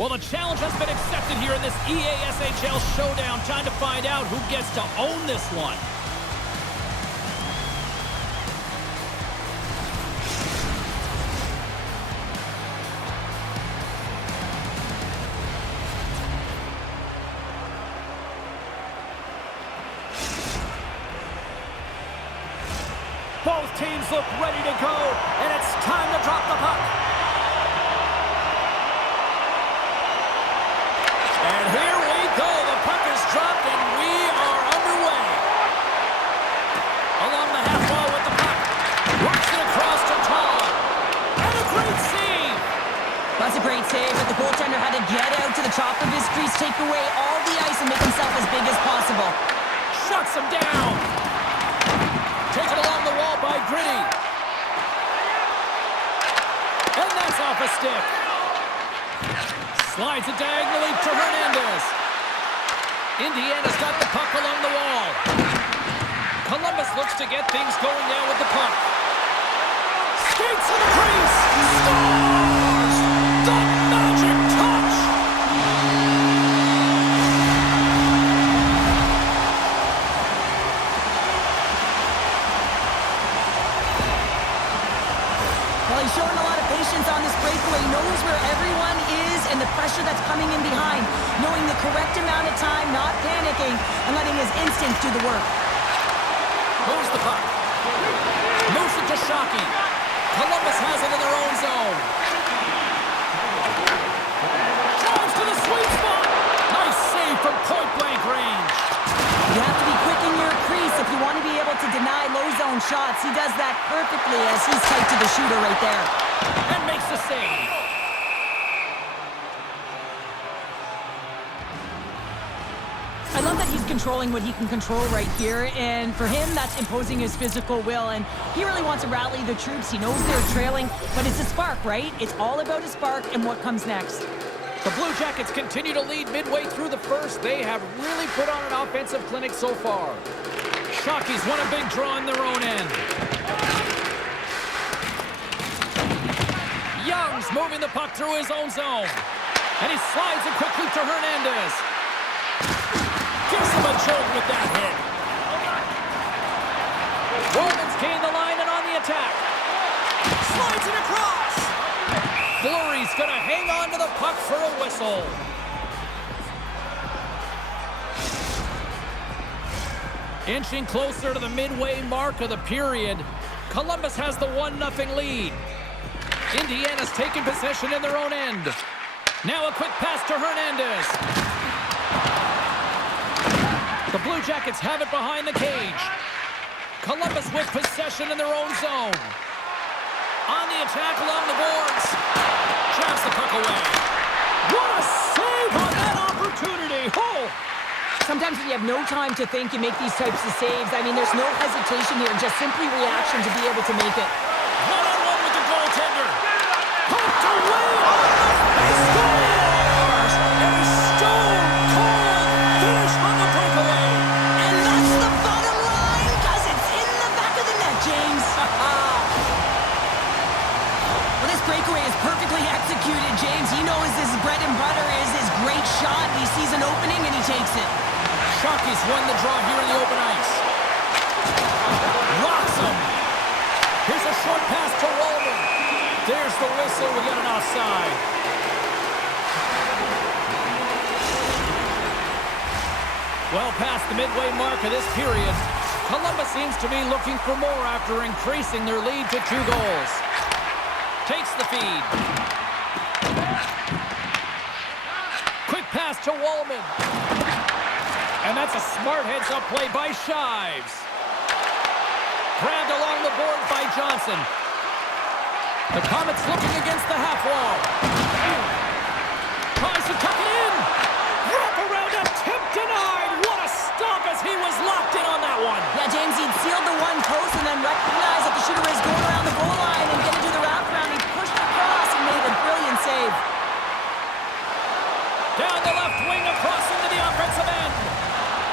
Well, the challenge has been accepted here in this AXHL showdown. Time to find out who gets to own this one. Both teams look ready to go, and it's time to drop the puck. And here we go. The puck is dropped, and we are underway. Along the half wall with the puck. Works it across to Tom. And a great save. That's a great save, but the goaltender had to get out to the top of his crease, take away all the ice, and make himself as big as possible. Shuts him down. Taken along the wall by Gritty. And that's off a stick. Slides it diagonally to Hernandez. Indiana's got the puck along the wall. Columbus looks to get things going now with the puck. Skates to the crease. Scores! The magic touch! Well, he's showing a lot of patience on this breakaway. He knows where everyone is and the pressure that's coming in behind. Knowing the correct amount of time, not panicking, and letting his instincts do the work. Moves the puck. Moves it to Shockey. Columbus has it in their own zone. Drives to the sweet spot. Nice save from point-blank range. You have to be quick in your crease if you want to be able to deny low zone shots. He does that perfectly as he's tight to the shooter right there. And makes the save. I love that he's controlling what he can control right here, and for him, that's imposing his physical will, and he really wants to rally the troops. He knows they're trailing, but it's a spark, right? It's all about a spark and what comes next. The Blue Jackets continue to lead midway through the first. They have really put on an offensive clinic so far. Shockey's won a big draw in their own end. Young's moving the puck through his own zone. And he slides it quickly to Hernandez. Gives him a jolt with that hit. Roman's gained the line and on the attack. Slides it across. Fleury's going to hang on to the puck for a whistle. Inching closer to the midway mark of the period. Columbus has the 1-0 lead. Indiana's taken possession in their own end. Now a quick pass to Hernandez. The Blue Jackets have it behind the cage. Columbus with possession in their own zone. On the attack along the boards. Traps the puck away. What a save on that opportunity! Oh! Sometimes when you have no time to think, you make these types of saves. I mean, there's no hesitation here, just simply reaction to be able to make it. One-on-one with the goaltender. Poked away on the scores! A stone-cold finish on the breakaway. And that's the bottom line, because it's in the back of the net, James. Well, this breakaway is perfectly executed, James. He knows his bread and butter is his great shot. He sees an opening and he takes it. Shockey's won the draw here in the open ice. Rocks him. Here's a short pass to Roman. There's the whistle. We got an offside. Well past the midway mark of this period, Columbus seems to be looking for more after increasing their lead to 2 goals. Takes the feed. Quick pass to Wallman. And that's a smart heads-up play by Shives. Grabbed along the board by Johnson. The Comets looking against the half wall. Tries to tuck it in. Wrap around a tip denied. What a stop as he was locked in on that one. Yeah, James, he'd sealed the one post and then recognized that the shooter is going around the goal line and getting to the wraparound. He pushed across and made a brilliant save. Down the left wing across into the offensive end.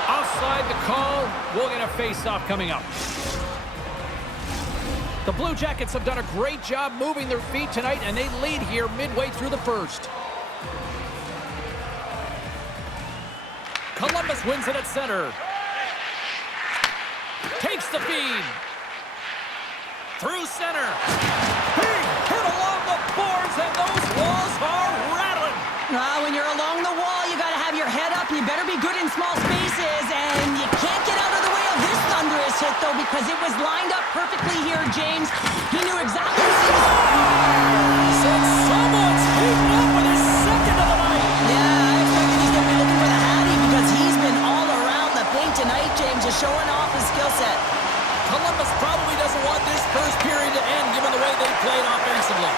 Offside the call. We'll get a face-off coming up. The Blue Jackets have done a great job moving their feet tonight, and they lead here midway through the first. Columbus wins it at center. Takes the feed. Through center. Big hit along the boards, and those walls are rattling. When you're along the wall, you got to have your head up. You better be good in small spaces, and you can't get out of the way of this thunderous hit, though, because it was lined up perfectly here, James. He knew exactly what he was... Someone's heating up with his second of the night. Yeah, I expect that he's going to be looking for the Hattie because he's been all around the paint tonight, James, just showing off his skill set. Columbus probably doesn't want this first period to end, given the way they played offensively.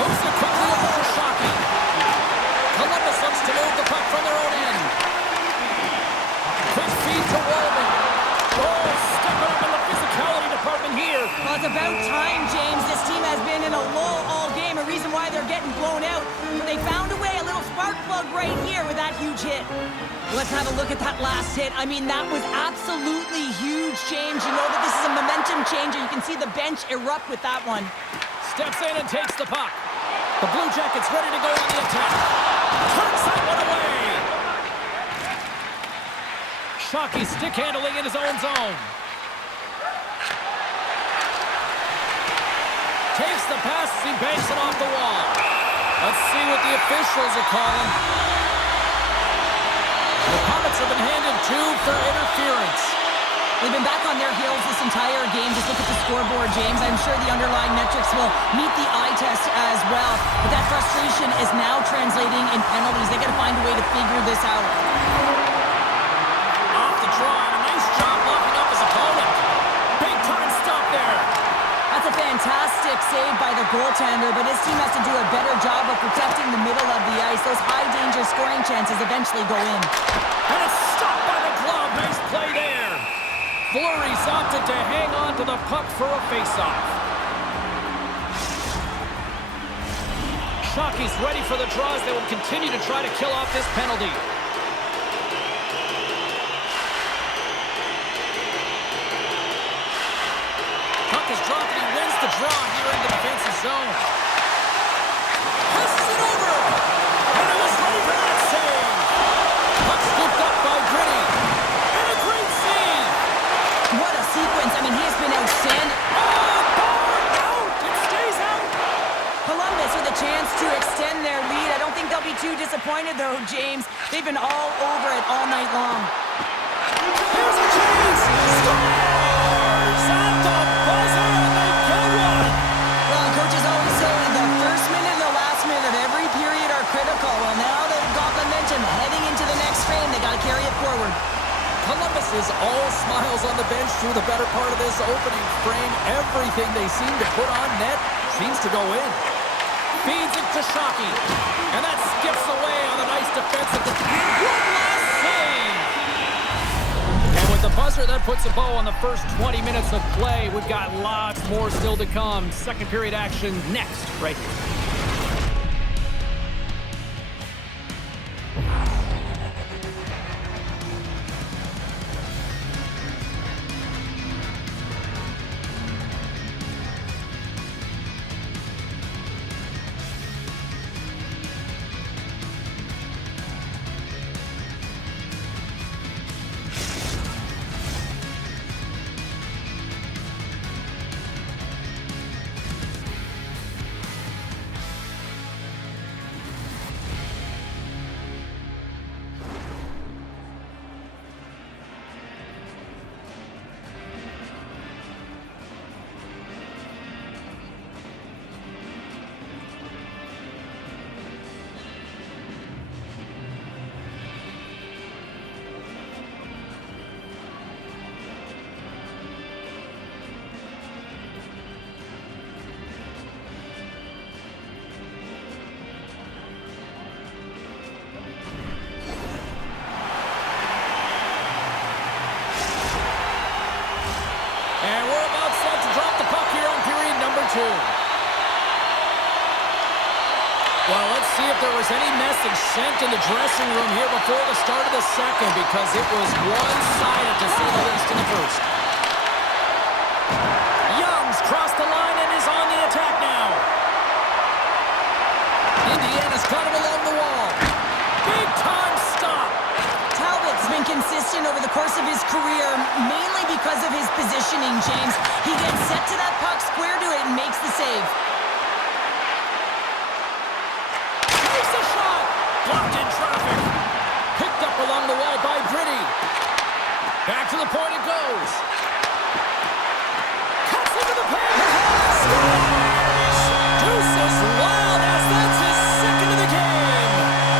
Moves it quickly over to Shockey. Columbus looks to move the puck from their own end. Quick feed to Wallman. Oh, stepping up in the physicality department here. Well, it's about time, James. This team has been in a lull all game, a reason why they're getting blown out. But they found a way, a little spark plug right here with that huge hit. Let's have a look at that last hit. I mean, that was absolutely huge, James. You know that this is a momentum changer. You can see the bench erupt with that one. Steps in and takes the puck. The Blue Jackets ready to go on the attack. Turns that one away. Shockey stick handling in his own zone. Takes the pass as he banks it off the wall. Let's see what the officials are calling. The Comets have been handed 2 for interference. They've been back on their heels this entire game. Just look at the scoreboard, James. I'm sure the underlying metrics will meet the eye test as well. But that frustration is now translating in penalties. They got to find a way to figure this out. Off the draw, and a nice job locking up his opponent. Big time stop there. That's a fantastic save by the goaltender, but his team has to do a better job of protecting the middle of the ice. Those high-danger scoring chances eventually go in. And it's stopped by the glove. Nice play there. Fleury's opted to hang on to the puck for a face-off. Shockey's ready for the draws. They will continue to try to kill off this penalty. Puck is dropped and he wins the draw here in the defensive zone. Passes it over. And he was ready for that save. Puck scooped up by Gritty. And a great save. What a sequence. I mean, he has been outstanding. Out. It stays out. Columbus with a chance to extend their lead. I don't think they'll be too disappointed, though, James. They've been all over it all night long. Here's a chance. Scores at the buzzer, and they get one. Well, coaches always say the first minute and the last minute of every period are critical. Well, now they've got momentum heading into the next frame. They got to carry it forward. Columbus is all smiles on the bench through the better part of this opening frame. Everything they seem to put on net seems to go in. Feeds it to Shockey. And that skips away on a nice defensive. One last save. And with the buzzer, that puts a bow on the first 20 minutes of play. We've got lots more still to come. Second period action next, right here. And we're about set to drop the puck here on period number 2. Well, let's see if there was any message sent in the dressing room here before the start of the second, because it was one-sided to say the least in the first. Young's crossed the line and is on the attack now. Indiana's got him along the wall. Big time stop. consistent over the course of his career, mainly because of his positioning, James. He gets set to that puck, square to it, and makes the save. Takes a shot! Blocked in traffic. Picked up along the wall by Gritty. Back to the point it goes. Cuts into the paint. Scores! Deuces wild as that's his second of the game.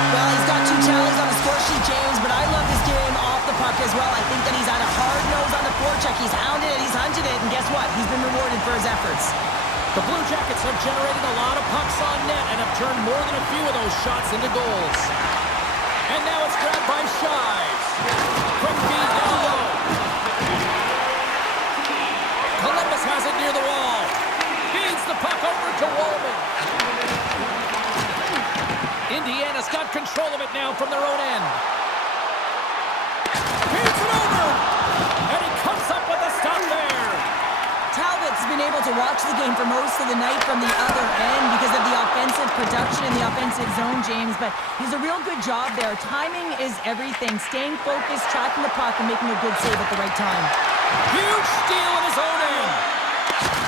Well, he's got 2 tallies on the score sheet, James, but I love his game off the puck as well. I think that he's had a hard nose on the forecheck. He's hounded it, he's hunted it, and guess what? He's been rewarded for his efforts. The Blue Jackets have generated a lot of pucks on net and have turned more than a few of those shots into goals. And now it's grabbed by Shives. Quick feed down low. Columbus has it near the wall. Feeds the puck over to Wallman. Indiana's got control of it now from their own end. Feeds it over. And he comes up with a stop there. Talbot's been able to watch the game for most of the night from the other end because of the offensive production in the offensive zone, James, but he's a real good job there. Timing is everything. Staying focused, tracking the puck, and making a good save at the right time. Huge steal in his own end.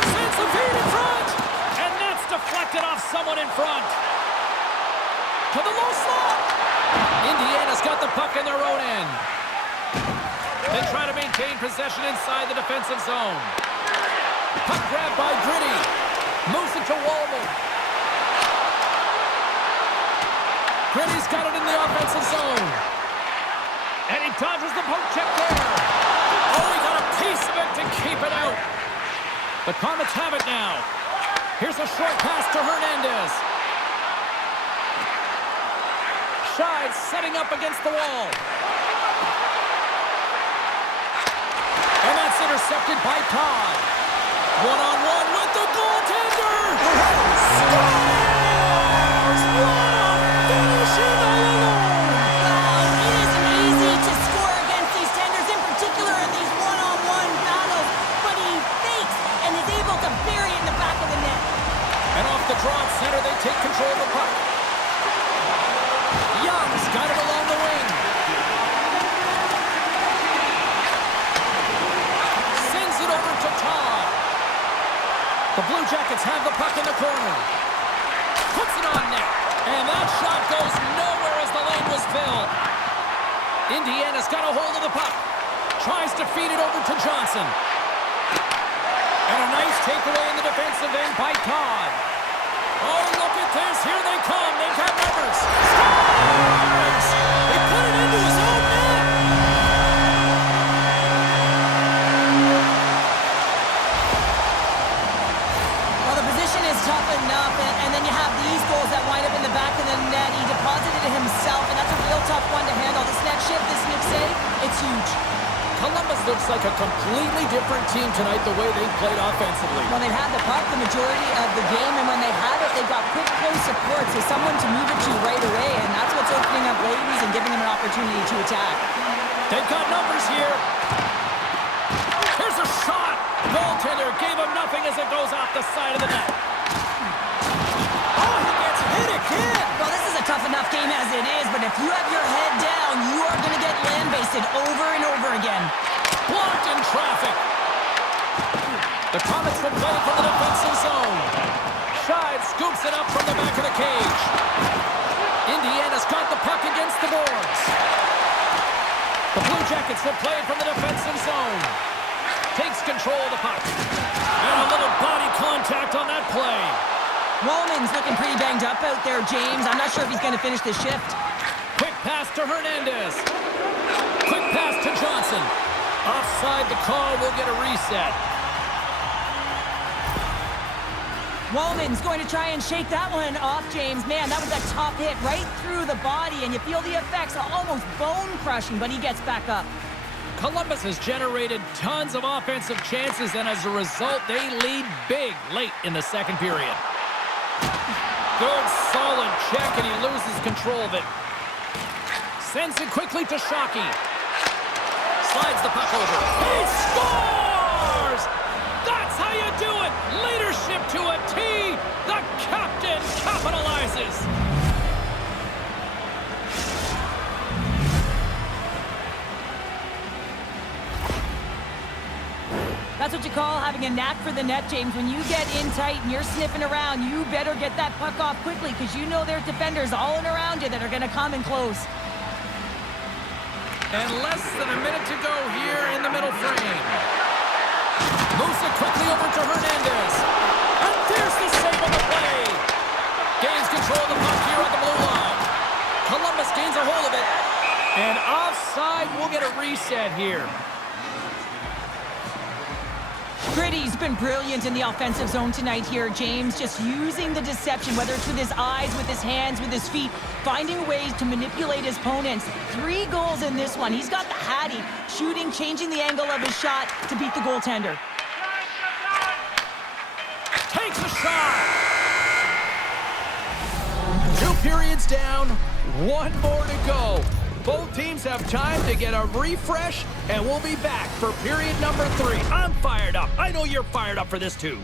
Sends the feed in front. And that's deflected off someone in front. To the low slot. Indiana's got the puck in their own end. They try to maintain possession inside the defensive zone. Puck grab by Gritty. Moves it to Wallman. Gritty's got it in the offensive zone. And he dodges the poke check there. Oh, he got a piece of it to keep it out. The Comets have it now. Here's a short pass to Hernandez. Shives setting up against the wall. And that's intercepted by Todd. One-on-one with the goaltender. Scores! What a finishing all alone. Wow, it isn't easy to score against these tenders, in particular in these one-on-one battles, but he fakes and is able to bury it in the back of the net. And off the draw at center, they take control of the puck. Young's got it along the wing. Sends it over to Todd. The Blue Jackets have the puck in the corner. Puts it on net. And that shot goes nowhere as the lane was filled. Indiana's got a hold of the puck. Tries to feed it over to Johnson. And a nice takeaway in the defensive end by Todd. Oh, look at this. Here they come. They've got numbers. Scores! He put it into his own net. Well, the position is tough enough, and then you have these goals that wind up in the back of the net. He deposited it himself, and that's a real tough one to handle. This net shift, this mix save, it's huge. Columbus looks like a completely different team tonight the way they played offensively. Well, they've had the puck the majority of the game, and when they've had it, they've got quick, close support, so someone to move it to right away, and that's what's opening up ladies and giving them an opportunity to attack. They've got numbers here. Here's a shot. Goaltender gave him nothing as it goes off the side of the net. Oh, he gets hit again. Well, this is a tough enough game as it is, but if you have your head down, you are going to get land-basted over and over again. Blocked in traffic. The Comets will play from the defensive zone. Shives scoops it up from the back of the cage. Indiana's got the puck against the boards. The Blue Jackets will play from the defensive zone. Takes control of the puck. And a little body contact on that play. Wallman's looking pretty banged up out there, James. I'm not sure if he's going to finish the shift. Quick pass to Hernandez. Quick pass to Johnson. Offside, the call will get a reset. Wallman's going to try and shake that one off, James. Man, that was a top hit right through the body, and you feel the effects, almost bone-crushing, but he gets back up. Columbus has generated tons of offensive chances, and as a result, they lead big late in the second period. Good, solid check, and he loses control of it. Sends it quickly to Shockey. Slides the puck over. He scores! That's how you do it! Leadership to a T! The captain capitalizes! That's what you call having a knack for the net, James. When you get in tight and you're sniffing around, you better get that puck off quickly because you know there's defenders all in around you that are going to come in close. And less than a minute to go here in the middle frame. Moves it quickly over to Hernandez. And there's the save on the play. Gains control of the puck here on the blue line. Columbus gains a hold of it. And offside, we'll get a reset here. Gritty's been brilliant in the offensive zone tonight here, James. Just using the deception, whether it's with his eyes, with his hands, with his feet, finding ways to manipulate his opponents. 3 goals in this one. He's got the Hattie, shooting, changing the angle of his shot to beat the goaltender. Takes a shot. 2 periods down, 1 more to go. Both teams have time to get a refresh, and we'll be back for period number 3. I'm fired up. I know you're fired up for this too.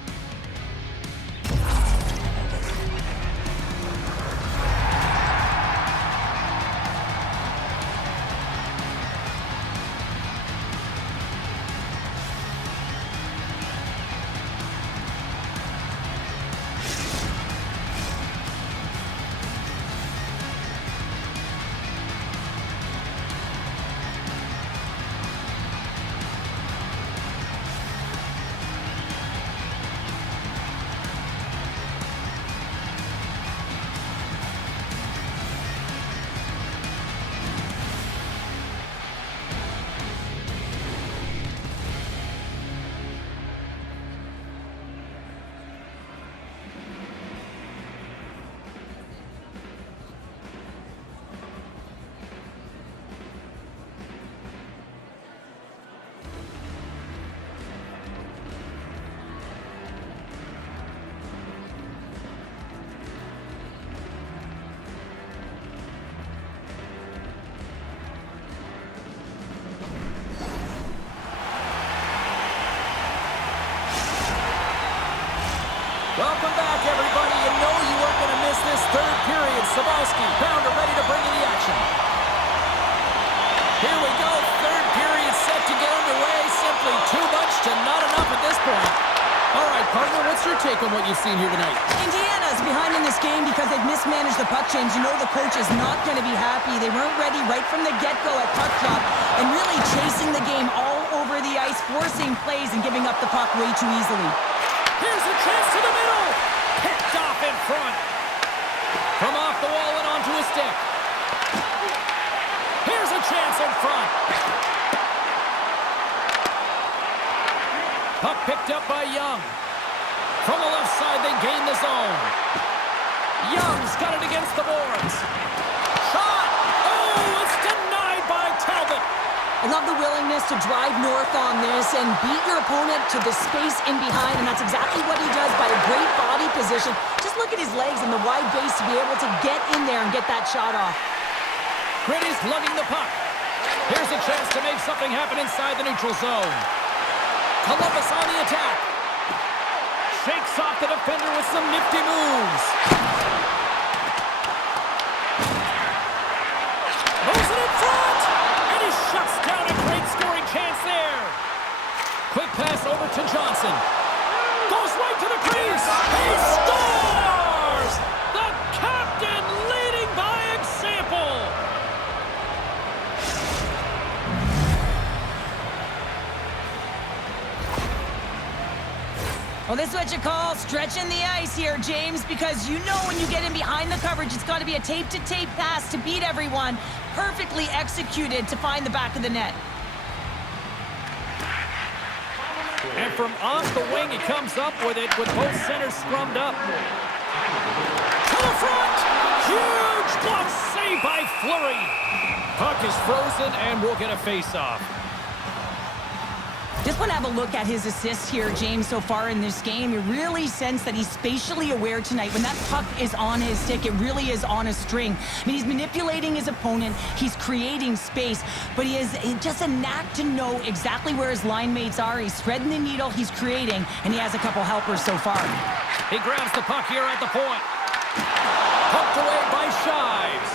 Welcome back, everybody. You know you weren't going to miss this 3rd period. Sabalski, Pounder ready to bring you the action. Here we go. 3rd period set to get underway. Simply too much to not enough at this point. All right, partner, what's your take on what you've seen here tonight? Indiana's behind in this game because they've mismanaged the puck change. You know the coach is not going to be happy. They weren't ready right from the get-go at puck drop and really chasing the game all over the ice, forcing plays and giving up the puck way too easily. Here's a chance to the middle. Picked off in front. From off the wall and onto his stick. Here's a chance in front. Puck picked up by Young. From the left side, they gain the zone. Young's got it against the boards. Shot! Oh, it's denied by Talbot. I love the willingness to drive north on this and beat your opponent to the space in behind, and that's exactly what he does by a great body position. Just look at his legs and the wide base to be able to get in there and get that shot off. Gritty's lugging the puck. Here's a chance to make something happen inside the neutral zone. Columbus on the attack. Shakes off the defender with some nifty moves. Moves it in front! And he shuts down a great scoring chance there. Quick pass over to Johnson. Goes right to the crease. He scores! The captain leading by example. Well, this is what you call stretching the ice here, James, because you know when you get in behind the coverage, it's got to be a tape-to-tape pass to beat everyone. Perfectly executed to find the back of the net. And from off the wing, he comes up with it with both centers scrummed up. To the front! Huge block save by Fleury. Puck is frozen, and we'll get a face-off. Just want to have a look at his assists here, James, so far in this game. You really sense that he's spatially aware tonight. When that puck is on his stick, it really is on a string. I mean, he's manipulating his opponent. He's creating space, but he has just a knack to know exactly where his line mates are. He's threading the needle, he's creating, and he has a couple helpers so far. He grabs the puck here at the point. Poked away by Shives.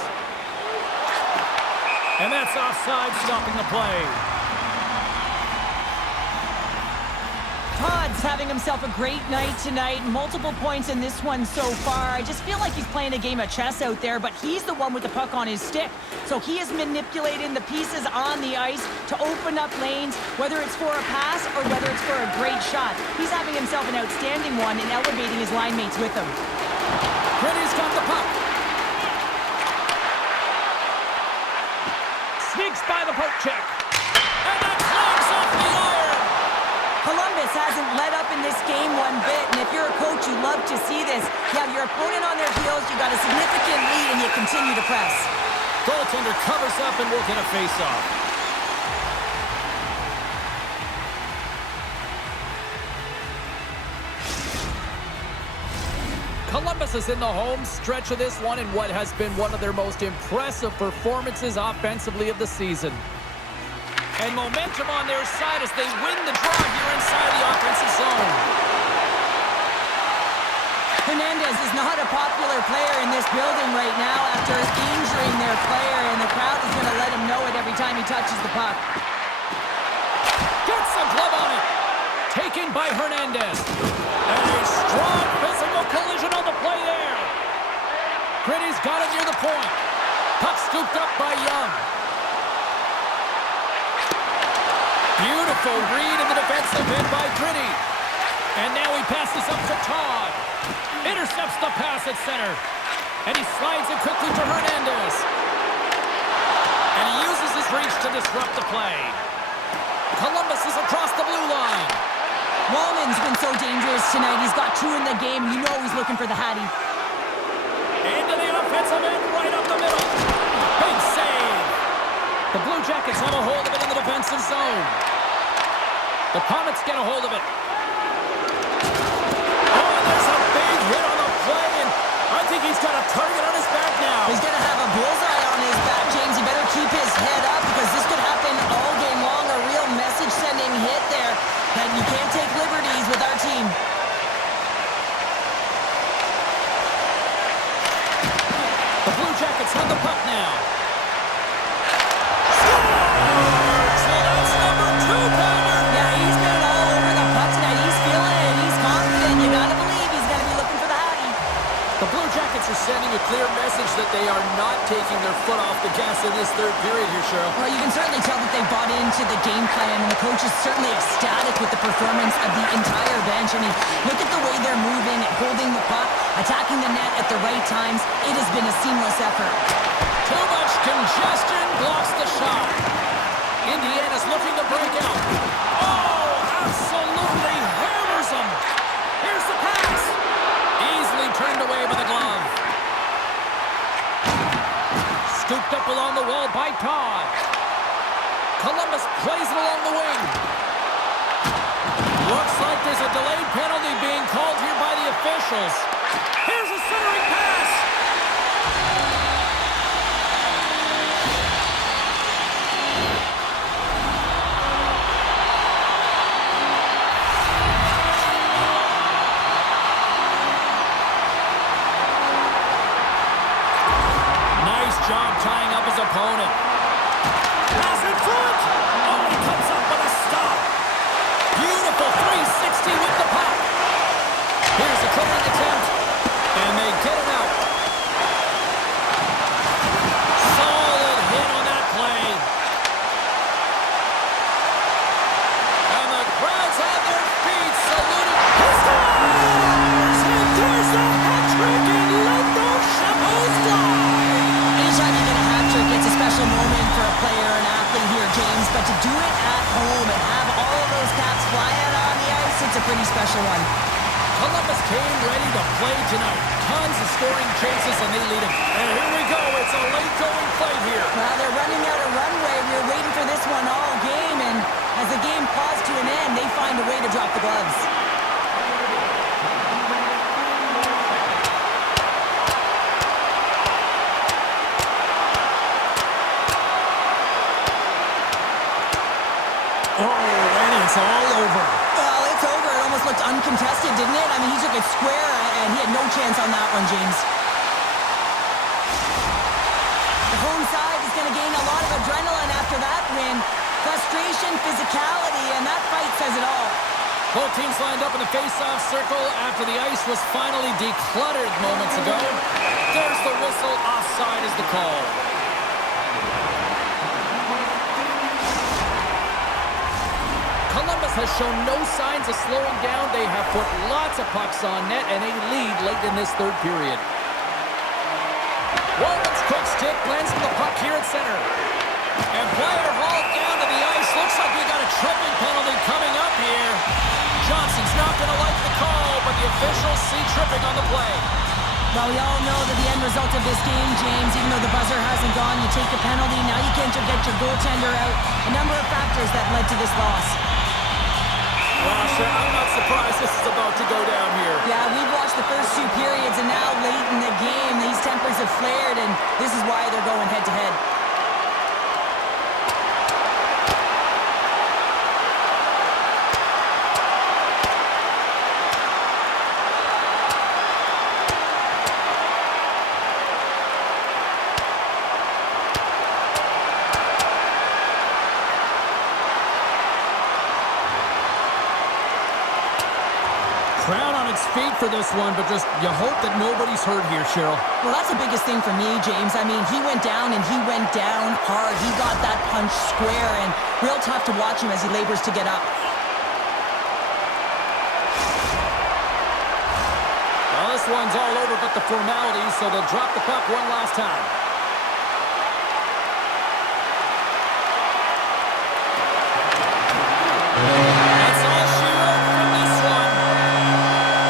And that's offside, stopping the play. Todd's having himself a great night tonight. Multiple points in this one so far. I just feel like he's playing a game of chess out there, but he's the one with the puck on his stick. So he is manipulating the pieces on the ice to open up lanes, whether it's for a pass or whether it's for a great shot. He's having himself an outstanding one and elevating his line mates with him. Gritty's got the puck. Sneaks by the poke check. And that clogs off the iron. Columbus hasn't let up in this game one bit, and if you're a coach, you love to see this. You have your opponent on their heels, you got a significant lead, and you continue to press. Goaltender covers up and will get a face-off. Columbus is in the home stretch of this one in what has been one of their most impressive performances offensively of the season. And momentum on their side as they win the draw here inside the offensive zone. Hernandez is not a popular player in this building right now after injuring their player, and the crowd is going to let him know it every time he touches the puck. Gets a glove on it. Taken by Hernandez. And a strong physical collision on the play there. Gritty's got it near the point. Puck scooped up by Young. Beautiful read in the defensive end by Gritty. And now he passes up to Todd. Intercepts the pass at center. And he slides it quickly to Hernandez. And he uses his reach to disrupt the play. Columbus is across the blue line. Wallman's been so dangerous tonight. He's got 2 in the game. You know he's looking for the Hattie. Into the offensive end, right up the middle. Big save. The Blue Jackets have a hold of it in the defensive zone. The Comets get a hold of it. Oh, and there's a big hit on the play, and I think he's got a target on his back now. He's going to have a bullseye on his back, James. He better keep his head up because this could happen all game long. A real message-sending hit there. And you can't take liberties with our team. The Blue Jackets have the puck now. Scores! Well, that's number 2, partner. Yeah, he's been all over the puck tonight. He's feeling it. He's confident. You got to believe he's going to be looking for the Hattie. The Blue Jackets are sending a clear message that they are not taking their foot off the gas in this third period here, Cheryl. Well, you can certainly tell that they bought into the game plan, and the coach is certainly ecstatic with the performance of the entire bench. I mean, look at the way they're moving, holding the puck, attacking the net at the right times. It has been a seamless effort. Too much congestion blocks the shot. Indiana's looking to break out. Oh, absolutely hammers them. Here's the pass. Easily turned away by the glove. Scooped up along the wall by Todd. Columbus plays it along the wing. Looks like there's a delayed penalty being called here by the officials. Here's a centering pass. Nice job tying up his opponent. Pass in front. Oh, he comes up with a stop. Beautiful 360 with the puck. Here's the clearing attempt. And they get it out. Solid hit on that play. And the crowd's on their feet saluting. He scores! And there's a hat trick and let those shackles fly. Anytime you get a hat trick, it's a special moment for a player, an athlete here, James. But to do it at home and have all of those caps flying on the ice, it's a pretty special one. Columbus came ready to play tonight. Tons of scoring chances, and they lead it. And here we go. It's a late-going fight here. Well, they're running out of runway. We were waiting for this one all game, and as the game paused to an end, they find a way to drop the gloves. Oh, and it's all over. Well, it's over. It almost looked uncontested, didn't it? I mean, he took it square, and he had no chance on that one, James. The home side is going to gain a lot of adrenaline after that win. Frustration, physicality, and that fight says it all. Both teams lined up in the face-off circle after the ice was finally decluttered moments ago. There's the whistle. Offside is the call. Columbus has shown no signs of slowing down. They have put lots of pucks on net and a lead late in this third period. Walton's quick stick lands to the puck here at center. And player hauled down to the ice. Looks like we got a tripping penalty coming up here. Johnson's not going to like the call, but the officials see tripping on the play. Well, we all know that the end result of this game, James, even though the buzzer hasn't gone, you take a penalty. Now you can't get your goaltender out. A number of factors that led to this loss. Well, sure, I'm not surprised this is about to go down here. Yeah, we've watched the first two periods, and now late in the game, these tempers have flared, and this is why they're going head-to-head. Crown on its feet for this one, but just you hope that nobody's hurt here, Cheryl. Well, that's the biggest thing for me, James. I mean, he went down, and he went down hard. He got that punch square, and real tough to watch him as he labors to get up. Well, this one's all over but the formalities, so they'll drop the puck one last time. That's all she wrote from this one.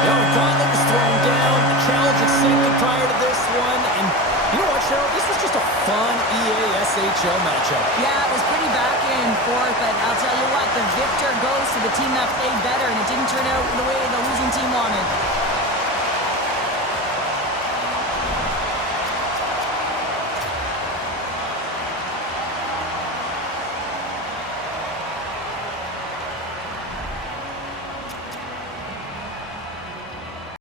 The gauntlet was thrown down. The challenge is sinking prior to this one. And you know what, Cheryl? This was just a fun AXHL matchup. Yeah, it was pretty back and forth, but I'll tell you what, the victor goes to the team that played better, and it didn't turn out the way the losing team wanted.